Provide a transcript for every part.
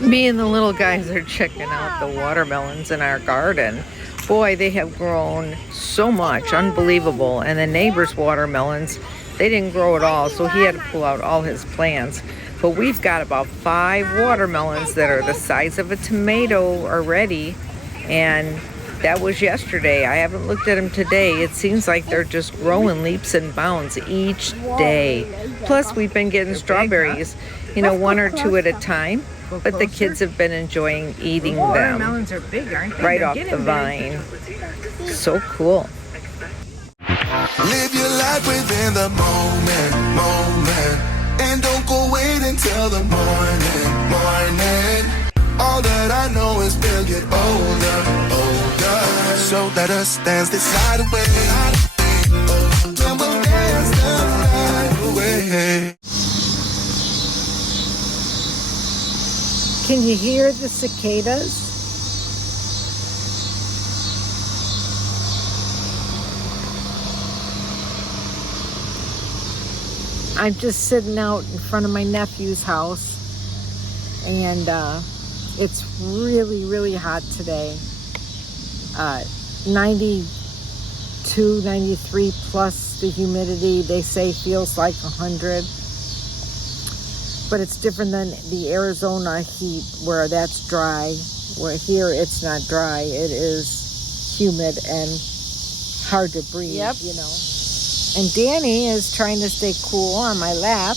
Me and the little guys are checking out the watermelons in our garden. Boy, they have grown so much, unbelievable. And the neighbor's watermelons, they didn't grow at all, so he had to pull out all his plants. But we've got about 5 watermelons that are the size of a tomato already, and that was yesterday. I haven't looked at them today. It seems like they're just growing leaps and bounds each day. Plus, we've been getting strawberries, you know, 1 or 2 at a time. But the kids have been enjoying eating them watermelons are big, aren't they? right off the vine. So cool. Live your life within the moment, and don't go wait until the morning. All that I know is we'll get older. So let us dance this night away. Then we'll dance the night away. Can you hear the cicadas? I'm just sitting out in front of my nephew's house, and it's really, really hot today. 92, 93 plus the humidity. They say feels like 100. But it's different than the Arizona heat where that's dry. Where here it's not dry. It is humid and hard to breathe, you know. And Danny is trying to stay cool on my lap.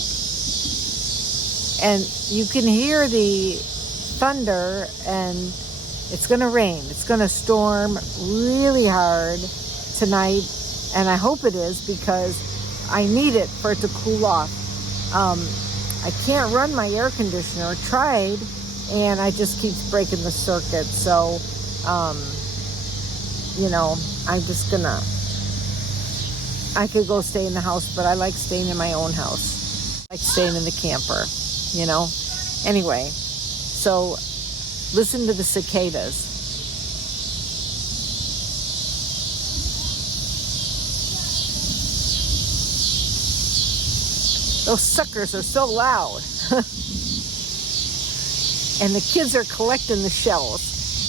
And you can hear the thunder, and it's going to rain. It's going to storm really hard tonight. And I hope it is, because I need it for it to cool off. I can't run my air conditioner. Tried, and I just keeps breaking the circuit. So, you know, I'm just gonna, I could go stay in the house, but I like staying in my own house. I like staying in the camper, you know. Anyway, so listen to the cicadas. Those suckers are so loud. And the kids are collecting the shells,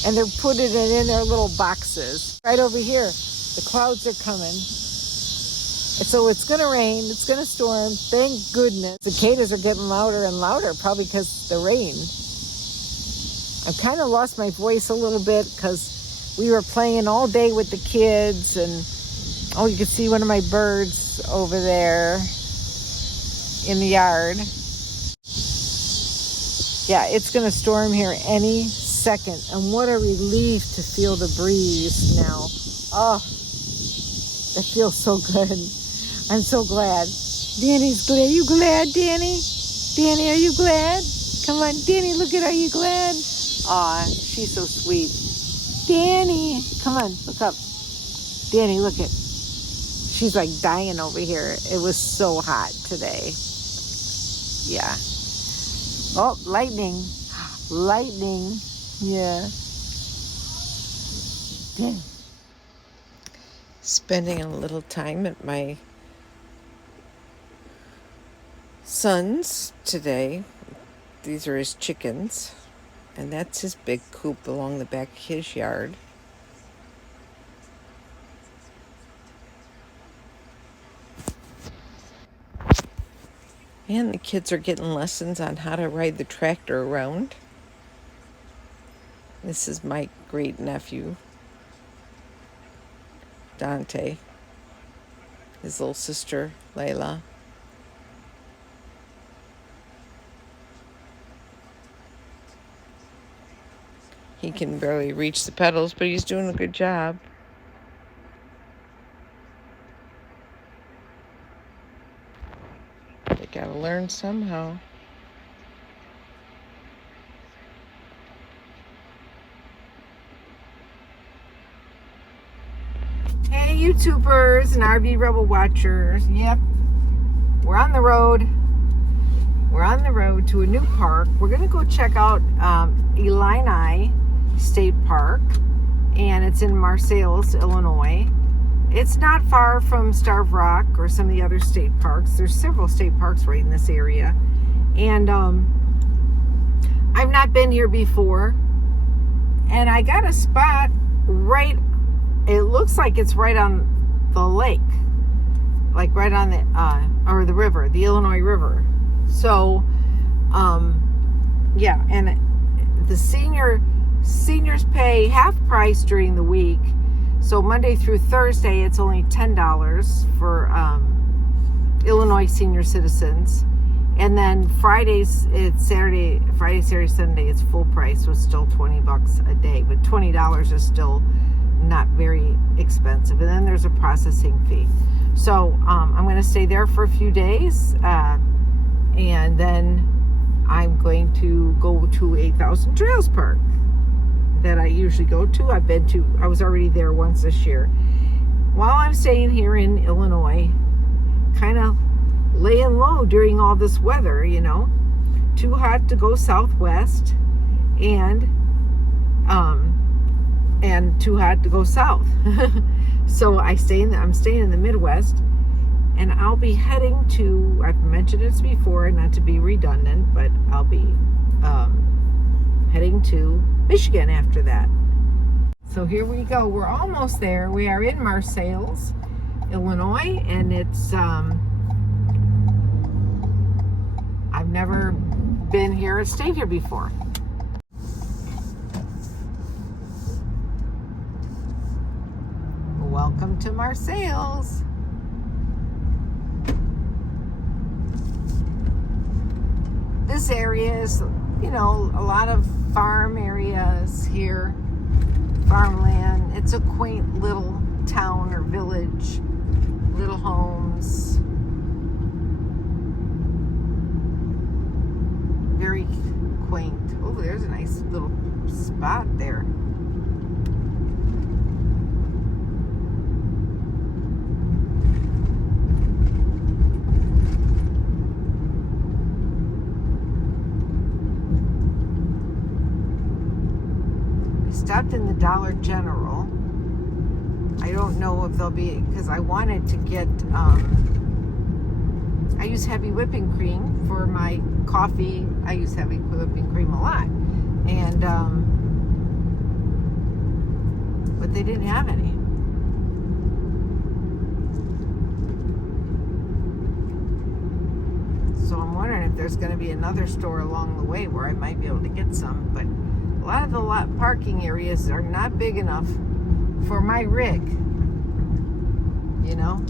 and they're putting it in their little boxes. Right over here, the clouds are coming. And so it's gonna rain, it's gonna storm, thank goodness. Cicadas are getting louder and louder, probably because of the rain. I've kind of lost my voice a little bit because we were playing all day with the kids, and you can see one of my birds over there in the yard. Yeah, it's gonna storm here any second, and what a relief to feel the breeze now. Oh, it feels so good. I'm so glad. Danny's glad. Are you glad, Danny? Danny, are you glad? Come on, Danny, look at, are you glad? Aw, she's so sweet. Danny, come on, look up. Danny, look at, she's like dying over here. It was so hot today. Yeah. Oh, lightning. Lightning. Yeah. Spending a little time at my son's today. These are his chickens. And that's his big coop along the back of his yard. And the kids are getting lessons on how to ride the tractor around. This is my great nephew, Dante. His little sister, Layla. He can barely reach the pedals, but he's doing a good job. They gotta learn somehow. Hey, YouTubers and RVRebel watchers. Yep, we're on the road. We're on the road to a new park. We're gonna go check out Illini State Park, and it's in Marseilles, Illinois. It's not far from Starved Rock or some of the other state parks. There's several state parks right in this area. And I've not been here before, and I got a spot right, it looks like it's right on the lake, like right on the or the river, the Illinois River. So yeah, and the seniors pay half price during the week. So Monday through Thursday, it's only $10 for Illinois senior citizens. And then Fridays, it's Friday, Saturday, Sunday, it's full price, so it's still $20 a day. But $20 is still not very expensive. And then there's a processing fee. So I'm going to stay there for a few days. And then I'm going to go to 8,000 Trails Park that I usually go to. I was already there once this year. While I'm staying here in Illinois, kind of laying low during all this weather, you know, too hot to go southwest and too hot to go south. So I'm staying in the Midwest, and I'll be heading to, I've mentioned this before, not to be redundant, but I'll be heading to Michigan after that. So here we go. We're almost there. We are in Marseilles, Illinois, and it's I've never been here or stayed here before. Welcome to Marseilles. This area is, you know, a lot of farm areas here, farmland. It's a quaint little town or village, little homes. Very quaint. Oh, there's a nice little spot there. We stopped in the Dollar General. I don't know if there'll be, because I wanted to get, I use heavy whipping cream for my coffee. I use heavy whipping cream a lot, and but they didn't have any. So I'm wondering if there's going to be another store along the way where I might be able to get some. But a lot of the parking areas are not big enough for my rig, you know.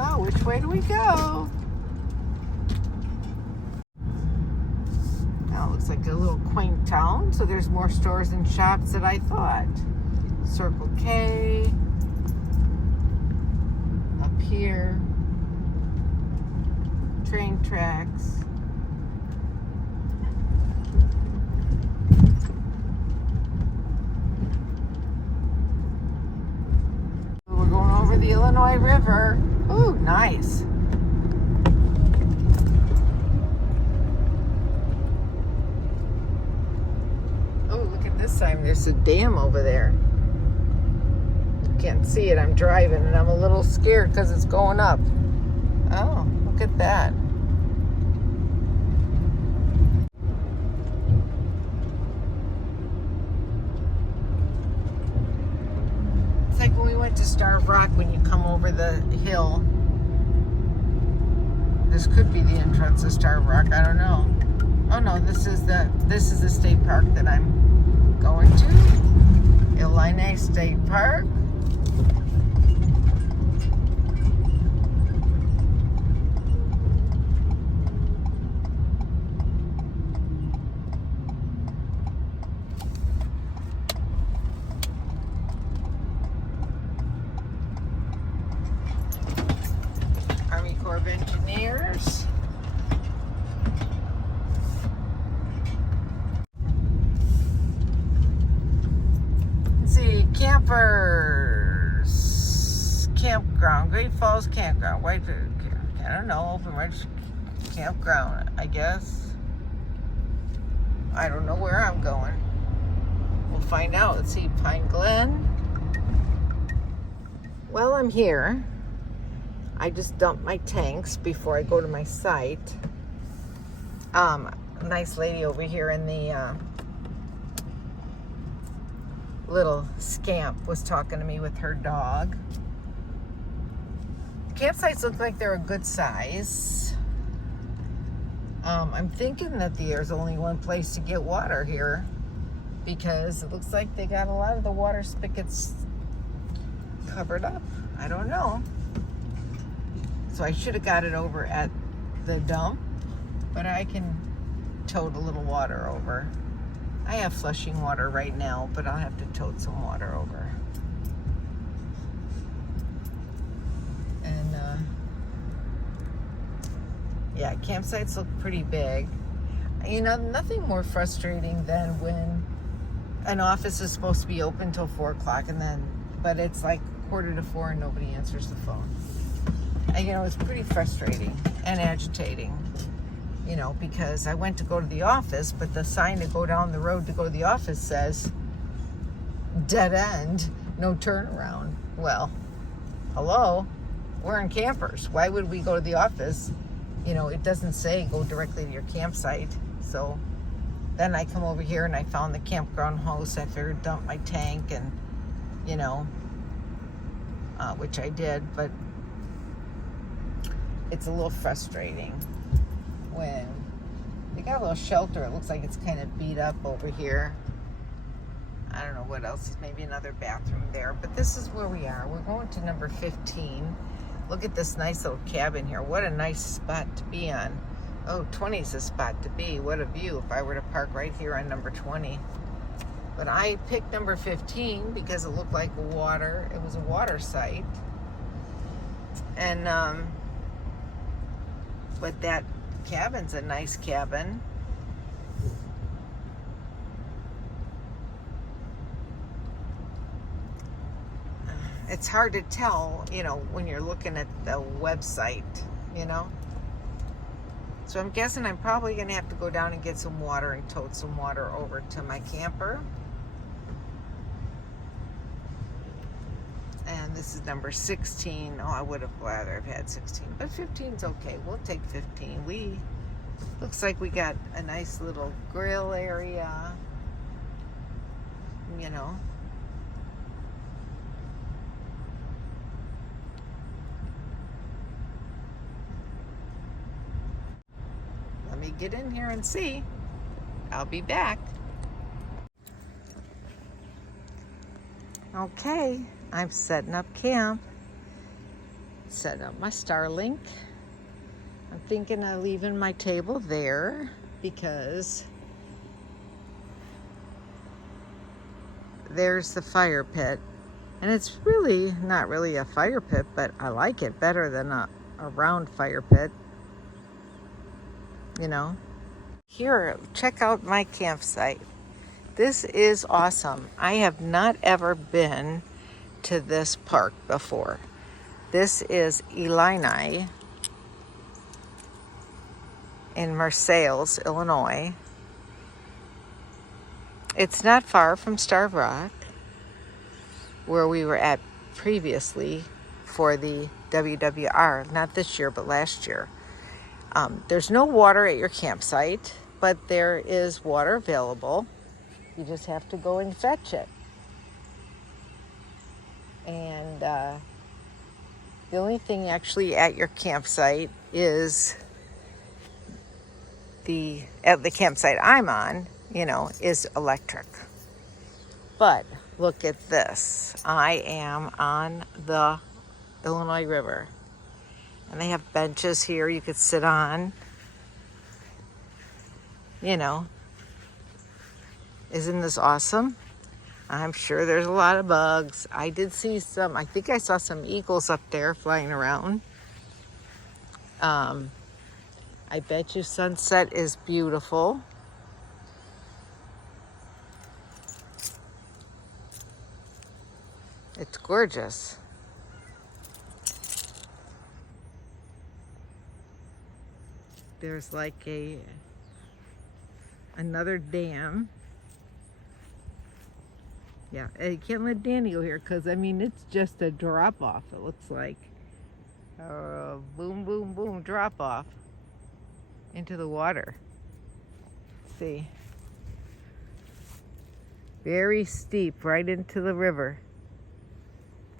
Oh, which way do we go? Now it looks like a little quaint town, so there's more stores and shops than I thought. Circle K. Up here. Train tracks. We're going over the Illinois River. Ooh, nice. Oh, look at this sign. There's a dam over there. You can't see it. I'm driving and I'm a little scared because it's going up. Oh, look at that. It's like when we went to Starved Rock, when you come over the hill. This could be the entrance to Starved Rock. I don't know. Oh no, this is the state park that I'm going to. Illini State Park. Army Corps of Engineers. Let's see, campers, campground, Great Falls Campground, I don't know, Open Ridge Campground, I guess. I don't know where I'm going. We'll find out. Let's see, Pine Glen. Well, I'm here. I just dumped my tanks before I go to my site. A nice lady over here in the little scamp was talking to me with her dog. Campsites look like they're a good size. I'm thinking that there's only one place to get water here because it looks like they got a lot of the water spigots covered up. I don't know. So I should have got it over at the dump, but I can tote a little water over. I have flushing water right now, but I'll have to tote some water over. And yeah, campsites look pretty big. You know, nothing more frustrating than when an office is supposed to be open till 4 o'clock but it's like 3:45 and nobody answers the phone. And, you know, it's pretty frustrating and agitating, you know, because I went to go to the office, but the sign to go down the road to go to the office says dead end, no turnaround. Well, hello, we're in campers. Why would we go to the office? You know, it doesn't say go directly to your campsite. So then I come over here and I found the campground host. I figured dump my tank and, you know, which I did, but it's a little frustrating when they got a little shelter. It looks like it's kind of beat up over here. I don't know what else. Maybe another bathroom there, but this is where we are. We're going to number 15. Look at this nice little cabin here. What a nice spot to be on. Oh, 20 is a spot to be. What a view if I were to park right here on number 20. But I picked number 15 because it looked like water. It was a water site. And, but that cabin's a nice cabin. It's hard to tell, you know, when you're looking at the website, you know. So I'm guessing I'm probably going to have to go down and get some water and tote some water over to my camper. And this is number 16. Oh, I would have rather have had 16, but 15's okay. We'll take 15. Looks like we got a nice little grill area, you know. Let me get in here and see. I'll be back. Okay, I'm setting up camp. Setting up my Starlink. I'm thinking of leaving my table there because there's the fire pit. And it's really not really a fire pit, but I like it better than a round fire pit. You know, here, check out my campsite. This is awesome. I have not ever been to this park before. This is Illini in Marseilles, Illinois. It's not far from Starved Rock, where we were at previously for the WWR, not this year, but last year. There's no water at your campsite, but there is water available. You just have to go and fetch it. And the only thing actually at your campsite is at the campsite I'm on, you know, is electric. But look at this. I am on the Illinois River. And they have benches here you could sit on. You know, isn't this awesome? I'm sure there's a lot of bugs. I did see some, I think I saw some eagles up there flying around. I bet you sunset is beautiful. It's gorgeous. There's like another dam Yeah, and you can't let Danny go here because, I mean, it's just a drop off, it looks like. Boom, boom, boom, drop off into the water. Let's see. Very steep, right into the river.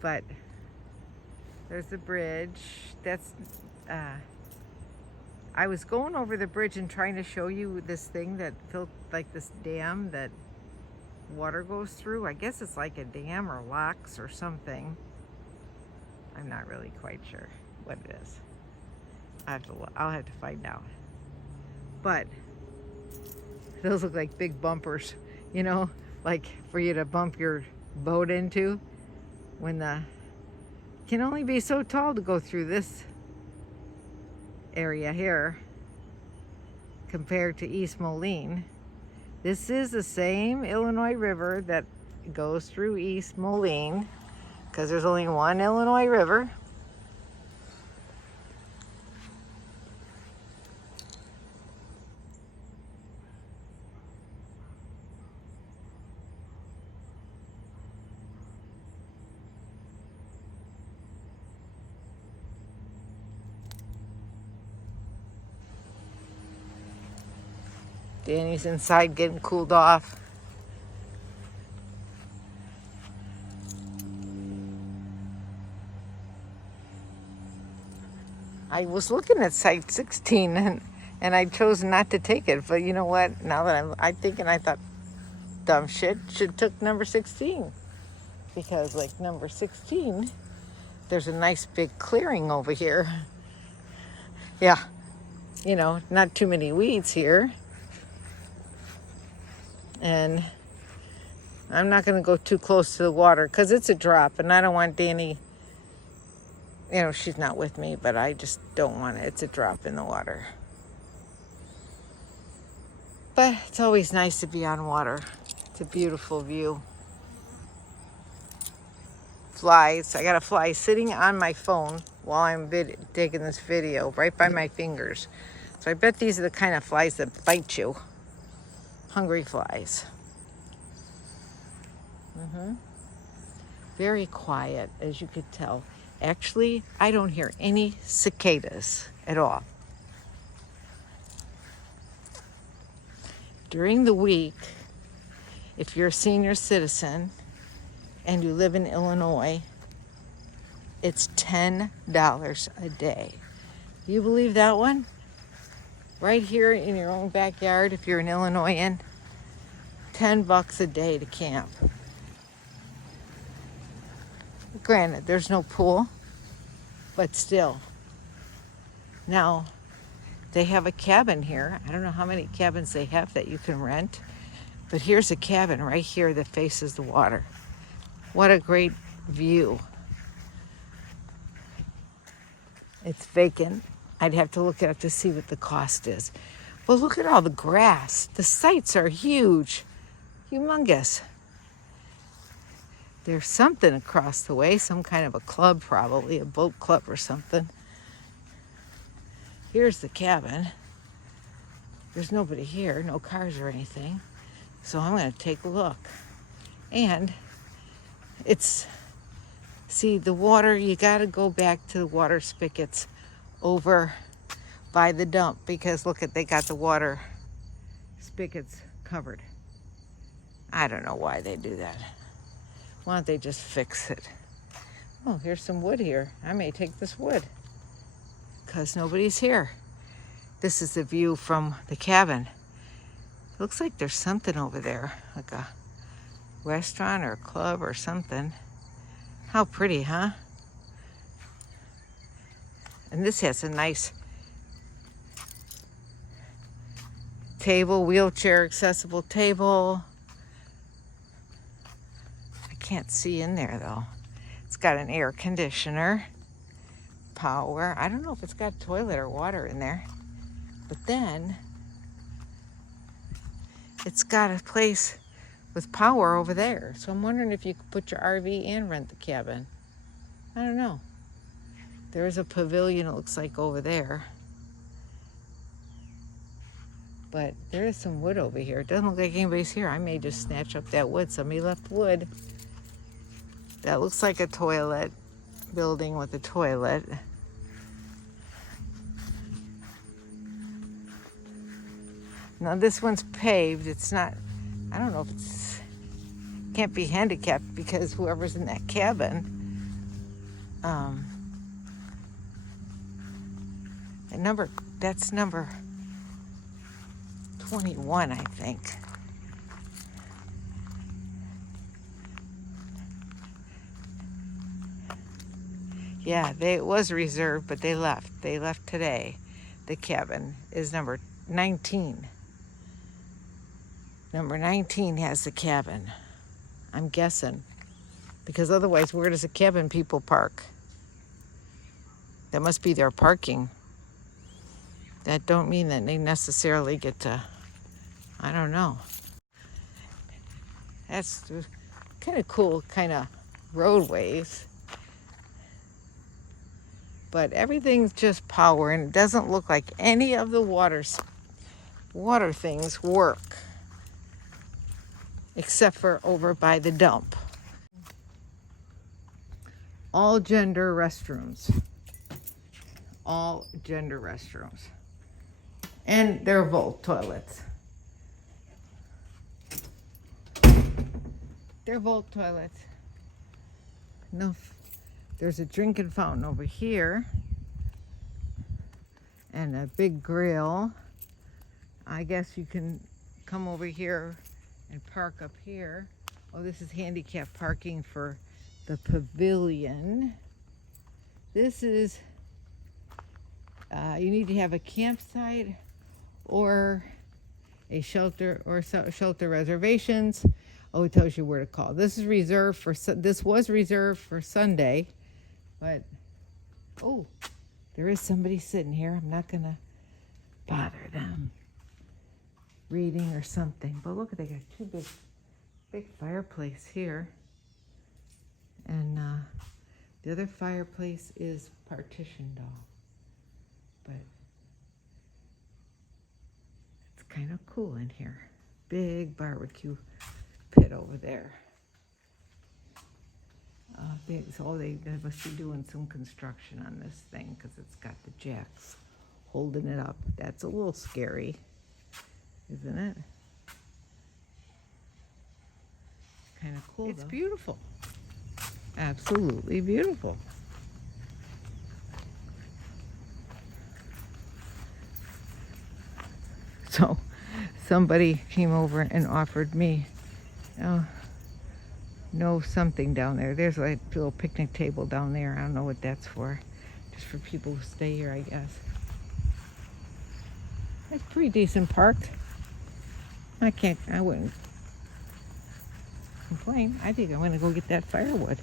But there's the bridge. That's, I was going over the bridge and trying to show you this thing that felt like this dam that water goes through. I guess it's like a dam or locks or something. I'm not really quite sure what it is. I'll have to find out. But those look like big bumpers, you know, like for you to bump your boat into when the can only be so tall to go through this area here compared to East Moline. This is the same Illinois River that goes through East Moline because there's only one Illinois River. Danny's inside getting cooled off. I was looking at site 16 and I chose not to take it, but you know what? Now that I'm thinking, I thought, dumb shit, should took number 16 because like number 16, there's a nice big clearing over here. Yeah, you know, not too many weeds here. And I'm not going to go too close to the water because it's a drop and I don't want Danny, you know, she's not with me, but I just don't want it. It's a drop in the water. But it's always nice to be on water. It's a beautiful view. Flies. I got a fly sitting on my phone while I'm taking this video right by my fingers. So I bet these are the kind of flies that bite you. Hungry flies. Very quiet, as you could tell. Actually, I don't hear any cicadas at all. During the week, if you're a senior citizen and you live in Illinois, it's $10 a day. Do you believe that one? Right here in your own backyard, if you're an Illinoisan, $10 a day to camp. Granted, there's no pool, but still. Now, they have a cabin here. I don't know how many cabins they have that you can rent, but here's a cabin right here that faces the water. What a great view. It's vacant. I'd have to look it up to see what the cost is. But look at all the grass. The sites are huge, humongous. There's something across the way, some kind of a club probably, a boat club or something. Here's the cabin. There's nobody here, no cars or anything. So I'm going to take a look. And see, the water, you got to go back to the water spigots over by the dump because look at, they got the water spigots covered. I don't know why they do that. Why don't they just fix it? Oh, here's some wood here. I may take this wood because nobody's here. This is the view from the cabin. Looks like there's something over there, like a restaurant or a club or something. How pretty, huh? And this has a nice table, wheelchair accessible table. I can't see in there though. It's got an air conditioner, power. I don't know if it's got toilet or water in there. But then it's got a place with power over there. So I'm wondering if you could put your RV and rent the cabin. I don't know. There's a pavilion, it looks like, over there. But there is some wood over here. It doesn't look like anybody's here. I may just snatch up that wood. Somebody left wood. That looks like a toilet, building with a toilet. Now this one's paved. It's not, I don't know if it's, can't be handicapped because whoever's in that cabin, that's number 21, I think. Yeah, it was reserved, but they left. They left today. The cabin is number 19. Number 19 has the cabin. I'm guessing. Because otherwise, where does the cabin people park? That must be their parking. That don't mean that they necessarily get to, I don't know. That's kind of cool, kind of roadways. But everything's just power, and it doesn't look like any of the water things work. Except for over by the dump. All gender restrooms. All gender restrooms. And they're Volt toilets. They're Volt toilets. No, there's a drinking fountain over here. And a big grill. I guess you can come over here and park up here. Oh, this is handicap parking for the pavilion. This is, you need to have a campsite or a shelter or shelter reservations. Oh, it tells you where to call. This was reserved for Sunday, but oh, there is somebody sitting here. I'm not gonna bother them reading or something. But look, they got two big fireplace here, and the other fireplace is partitioned off. But it's kind of cool in here. Big barbecue pit over there. So they must be doing some construction on this thing because it's got the jacks holding it up. That's a little scary, isn't it? Kind of cool. It's beautiful. Absolutely beautiful. So somebody came over and offered me something down there. There's like a little picnic table down there. I don't know what that's for. Just for people who stay here, I guess. It's pretty decent parked. I wouldn't complain. I think I'm gonna go get that firewood.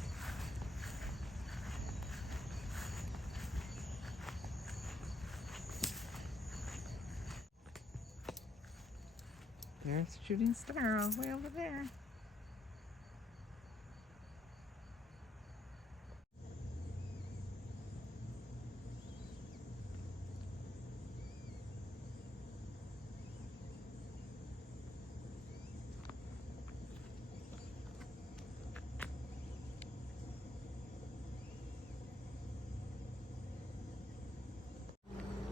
There's a shooting star all the way over there.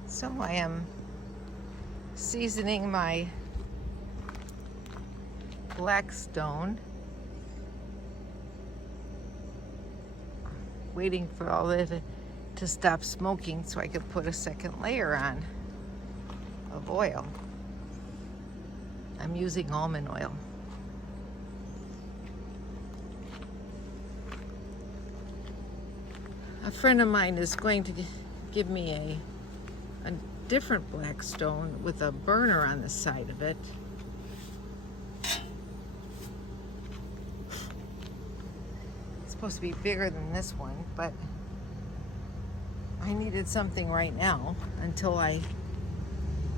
So I am seasoning my Blackstone, waiting for all of it to stop smoking so I could put a second layer on of oil. I'm using almond oil. A friend of mine is going to give me a different Blackstone with a burner on the side of it. It's supposed to be bigger than this one, but I needed something right now until I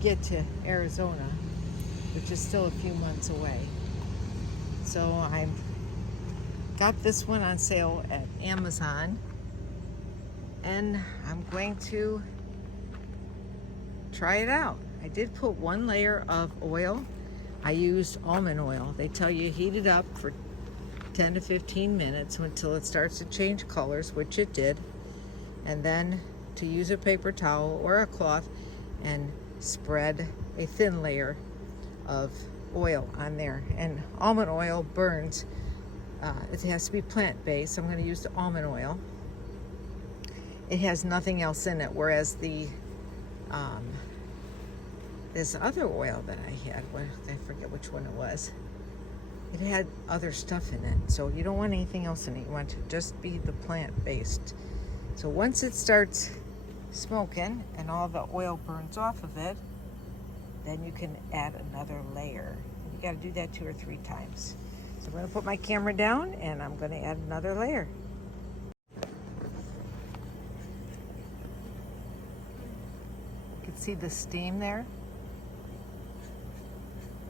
get to Arizona, which is still a few months away. So I got this one on sale at Amazon, and I'm going to try it out I did put one layer of oil. I used almond oil. They tell you heat it up for 10 to 15 minutes until it starts to change colors, which it did. And then to use a paper towel or a cloth and spread a thin layer of oil on there. And almond oil burns. It has to be plant-based. I'm going to use the almond oil. It has nothing else in it, whereas the this other oil that I had, I forget which one it was, it had other stuff in it. So you don't want anything else in it. You want to just be the plant-based. So once it starts smoking and all the oil burns off of it, then you can add another layer. You got to do that 2 or 3 times. So I'm going to put my camera down and I'm going to add another layer. You can see the steam there.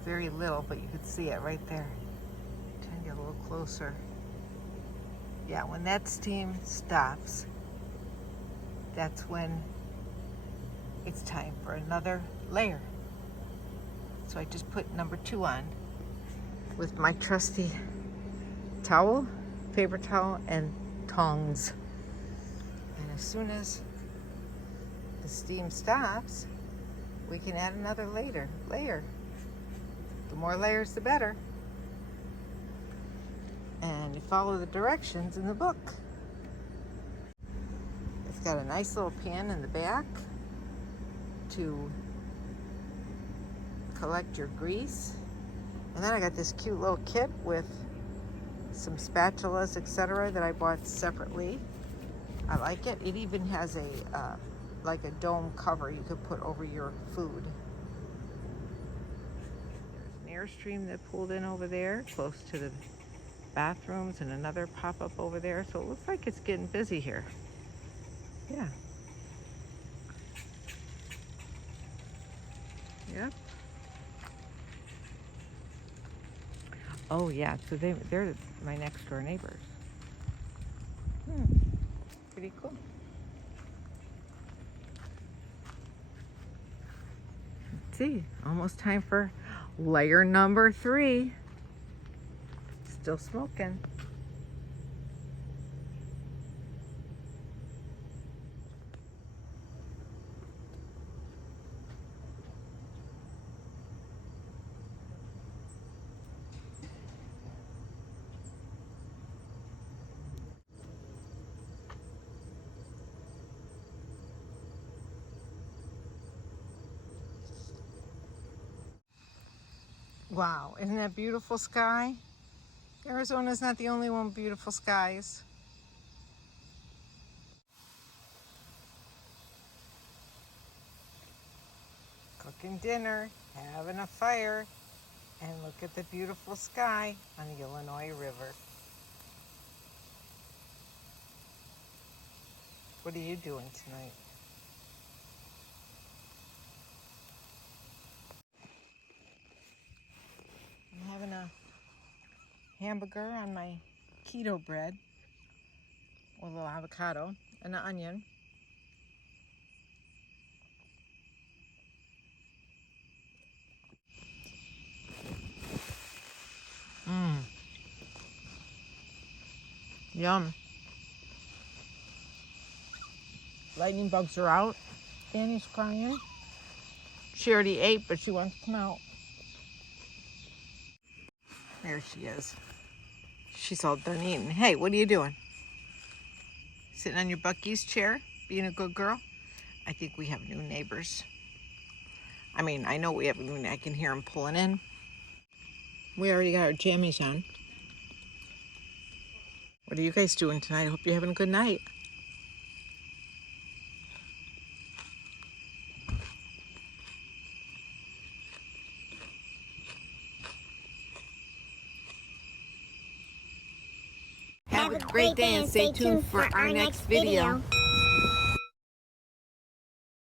Very little, but you can see it right there. Try and get a little closer. Yeah, when that steam stops, that's when it's time for another layer. So I just put number 2 on with my trusty towel, paper towel, and tongs. And as soon as the steam stops, we can add another layer. The more layers, the better. And you follow the directions in the book. It's got a nice little pan in the back to collect your grease. And then I got this cute little kit with some spatulas, etc., that I bought separately. I like it. It even has a like a dome cover you could put over your food. There's an Airstream that pulled in over there, close to the bathrooms, and another pop-up over there. So it looks like it's getting busy here. Yeah. Yep. Oh yeah, so they're my next door neighbors. Pretty cool. Let's see, almost time for layer number 3. Still smoking. Wow, isn't that beautiful sky? Arizona's not the only one with beautiful skies. Cooking dinner, having a fire, and look at the beautiful sky on the Illinois River. What are you doing tonight? I'm having a hamburger on my keto bread with a little avocado and an onion. Yum. Lightning bugs are out. Danny's crying. She already ate, but she wants to come out. There she is. She's all done eating. Hey, what are you doing? Sitting on your Bucky's chair, being a good girl? I think we have new neighbors. I mean, I know we have new, I can hear them pulling in. We already got our jammies on. What are you guys doing tonight? I hope you're having a good night. Have a great day and stay tuned for our next video.